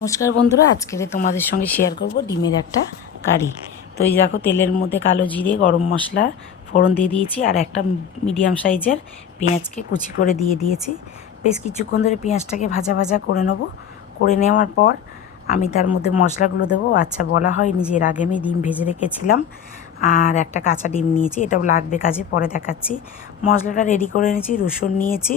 নমস্কার বন্ধুরা আজকে তোমাদের সঙ্গে শেয়ার করব ডিমের একটা কারি। তো এই দেখো, তেলের মধ্যে কালো জিরে, গরম মশলা, ফোড়ন দিয়ে দিয়েছি আর একটা মিডিয়াম সাইজের পেঁয়াজকে কুচি করে দিয়ে দিয়েছি। বেশ কিছুক্ষণ ধরে পেঁয়াজটাকে ভাজা ভাজা করে নেব। করে নেওয়ার পর আমি তার মধ্যে মশলাগুলো দেবো। আচ্ছা বলা হয়নি যে এর আগে আমি ডিম ভেজে রেখেছিলাম আর একটা কাঁচা ডিম নিয়েছি, এটাও লাগবে কাজে, পরে দেখাচ্ছি। মশলাটা রেডি করে নিয়েছি রসুন নিয়েছি,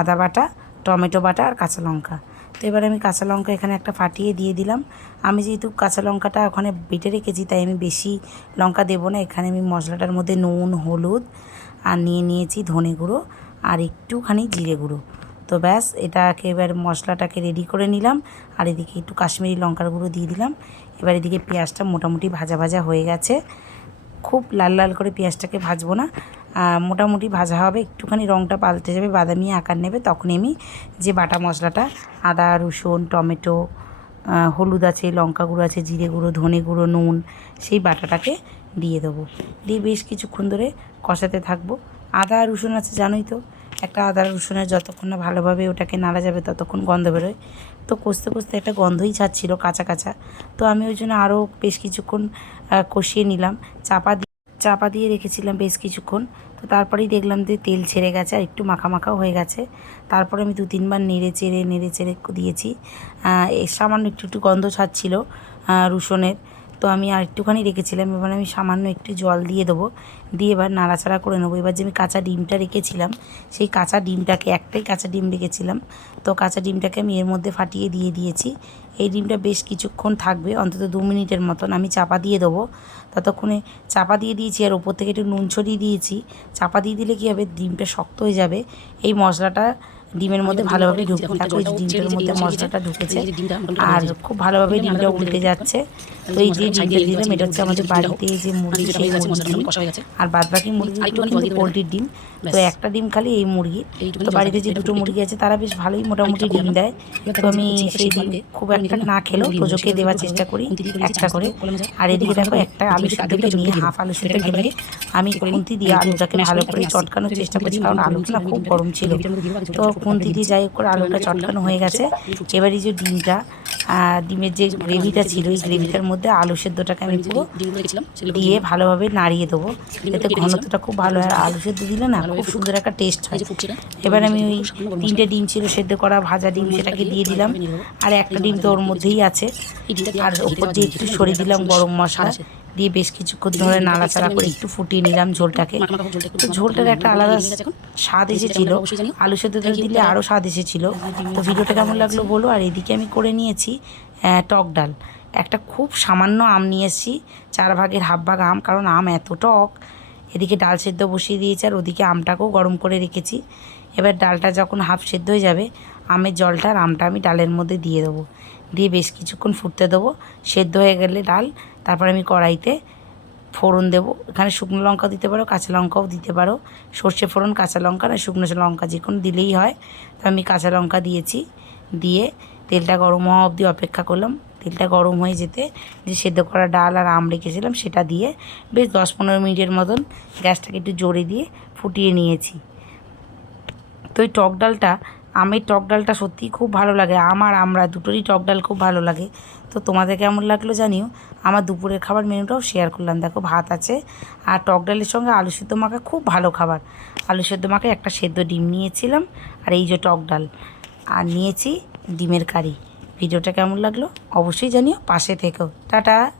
আদা বাটা, টমেটো বাটা আর কাঁচা লঙ্কা। তো এবার আমি কাঁচা লঙ্কা এখানে একটা ফাটিয়ে দিয়ে দিলাম। আমি যেহেতু কাঁচা লঙ্কাটা ওখানে বেটে রেখেছি, তাই আমি বেশি লঙ্কা দেবো না। এখানে আমি মশলাটার মধ্যে নুন, হলুদ আর নিয়ে নিয়েছি ধনে গুঁড়ো আর একটুখানি জিরে গুঁড়ো। তো ব্যাস এটাকে এবার মশলাটাকে রেডি করে নিলাম আর এদিকে একটু কাশ্মীরি লঙ্কার গুঁড়ো দিয়ে দিলাম। এবার এদিকে পেঁয়াজটা মোটামুটি ভাজা ভাজা হয়ে গেছে। খুব লাল লাল করে পেঁয়াজটাকে ভাজবো না। মোটামুটি ভাজা হবে, একটুখানি রঙটা পাল্টে যাবে, বাদামি আকার নেবে, তখনই আমি যে বাটা মশলাটা, আদা, রসুন, টমেটো হলুদ আছে, লঙ্কা গুঁড়ো আছে, জিরে গুঁড়ো, ধনে গুঁড়ো, নুন, সেই বাটাটাকে দিয়ে দেবো। দিয়ে বেশ কিছুক্ষণ ধরে কষাতে থাকব। আদা রসুন আছে, জানোই তো, একটা আদা রসুনের যতক্ষণ না ভালোভাবে ওটাকে নাড়া যাবে, ততক্ষণ গন্ধ বেরোয়। তো কষতে কষতে একটা গন্ধই ছাড়ছিল কাঁচা কাঁচা। তো আমি ওই জন্য আরও বেশ কিছুক্ষণ কষিয়ে নিলাম, চাপা চাপা দিয়ে রেখেছিলাম বেশ কিছুক্ষণ। তো তারপরেই দেখলাম যে তেল ছেড়ে গেছে আর একটু মাখা মাখাও হয়ে গেছে। তারপরে আমি দু তিনবার নেড়ে চেড়ে নেড়ে চেড়ে দিয়েছি। সামান্য একটু একটু গন্ধ ছাড়ছিল রসুনের। তো আমি আর একটুখানি রেখেছিলাম, এবার আমি সামান্য একটু জল দিয়ে দেবো। দিয়ে এবার নাড়াচাড়া করে নেব। এবার যে আমি কাঁচা ডিমটা রেখেছিলাম, সেই কাঁচা ডিমটাকে, একটাই কাঁচা ডিম রেখেছিলাম। তো কাঁচা ডিমটাকে আমি এর মধ্যে ফাটিয়ে দিয়ে দিয়েছি। এই ডিমটা বেশ কিছুক্ষণ থাকবে, অন্তত দু মিনিটের মতন। আমি চাপা দিয়ে দেবো। ততক্ষণে চাপা দিয়ে দিয়েছি আর ওপর থেকে একটু নুন ছড়িয়ে দিয়েছি। চাপা দিয়ে দিলে কী হবে? ডিমটা শক্ত হয়ে যাবে। এই মশলাটা ডিমের মধ্যে ভালোভাবে এই যে ডিমটার মধ্যে মশলাটা ঢুকেছে। আর খুব ভালোভাবে ডিমটা উল্টে যাচ্ছে। তো এই যে ডিমটা দিলাম এটা হচ্ছে আমাদের বাড়িতে যে মুরগি সেই মুরগি। আর বাদ বাকি কিন্তু পোলট্রির ডিম। তো একটা ডিম খালি এই মুরগি। তো বাড়িতে যে দুটো মুরগি আছে তারা বেশ ভালোই মোটামুটি ডিম দেয়। তো আমি সেই ডিম খুব একটা না খেলেও তোজোকে দেওয়ার চেষ্টা করি একটা করে। আর এদিকে দেখো একটা আলু সিদ্ধকে নিয়ে হাফ আলু সিদ্ধ ঢেলে আমি খুন্তি দিয়ে আলুটাকে ভালো করে চটকানোর চেষ্টা করছি কারণ আলুটা খুব গরম ছিল তো খুন্তি দিয়ে যাই হোক করে আলুটা চটকানো হয়ে গেছে। এবারে যে ডিমটা ডিমের যে গ্রেভিটা ছিল এই গ্রেভিটার মধ্যে আলু সেদ্ধটাকে আমি পুরো দিয়ে ভালোভাবে নাড়িয়ে দেবো। এতে ঘনত্বটা খুব ভালো হয়। আর আলু সেদ্ধ দিলে না খুব সুন্দর একটা টেস্ট হয়। এবার আমি ওই তিনটে ডিম ছিল সেদ্ধ করা ভাজা ডিম সেটাকে দিয়ে দিলাম। আর একটা ডিম তো ওর মধ্যেই আছে। আর ওপর দিয়ে একটু সরিয়ে দিলাম গরম মশলা। দিয়ে বেশ কিছুক্ষণ ধরে নাড়াচাড়া করে একটু ফুটিয়ে নিলাম ঝোলটাকে। তো ঝোলটার একটা আলাদা স্বাদ এসেছিল। আলু সেদ্ধ দিলে আরও স্বাদ এসেছিল। তো ভিডিওটা কেমন লাগল বলো? আর এদিকে আমি করে নিয়েছি টক ডাল। একটা খুব সামান্য আম নিয়ে এসেছি চার ভাগের হাফ ভাগ আম কারণ আম এত টক। এদিকে ডাল সেদ্ধ বসিয়ে দিয়েছি আর ওদিকে আমটাকেও গরম করে রেখেছি। এবার ডালটা যখন হাফ সেদ্ধ হয়ে যাবে আমের জলটা আর আমটা আমি ডালের মধ্যে দিয়ে দেবো। দিয়ে বেশ কিছুক্ষণ ফুটতে দেবো। সেদ্ধ হয়ে গেলে ডাল, তারপর আমি কড়াইতে ফোড়ন দেবো। এখানে শুকনো লঙ্কা দিতে পারো, কাঁচা লঙ্কাও দিতে পারো। সর্ষে ফোড়ন, কাঁচা লঙ্কা না, শুকনো লঙ্কা যে কোনো দিলেই হয়। তো আমি কাঁচা লঙ্কা দিয়েছি। দিয়ে তেলটা গরম হওয়া অবধি অপেক্ষা করলাম। তেলটা গরম হয়ে যেতে যে সেদ্ধ করা ডাল আর আম রেখেছিলাম, সেটা দিয়ে বেশ দশ পনেরো মিনিটের মতন গ্যাসটাকে একটু জোরে দিয়ে ফুটিয়ে নিয়েছি। তো এই টক ডালটা আমের টক ডালটা সত্যিই খুব ভালো লাগে। আমার, আমরা দুটোরই টক ডাল খুব ভালো লাগে। তো তোমাদের কেমন লাগল জানিও। আমার দুপুরের খাবার মেনুটাও শেয়ার করলাম। দেখো, ভাত আছে আর টক ডালের সঙ্গে আলু সেদ্ধ মাখা খুব ভালো খাবার। আলু সেদ্ধ মাখা একটা সেদ্ধ ডিম নিয়েছিলাম আর এই যে টক ডাল। আর নিয়েছি ডিমের কারি। ভিডিওটা কেমন লাগল? অবশ্যই জানিও। পাশে থেকো। টাটা!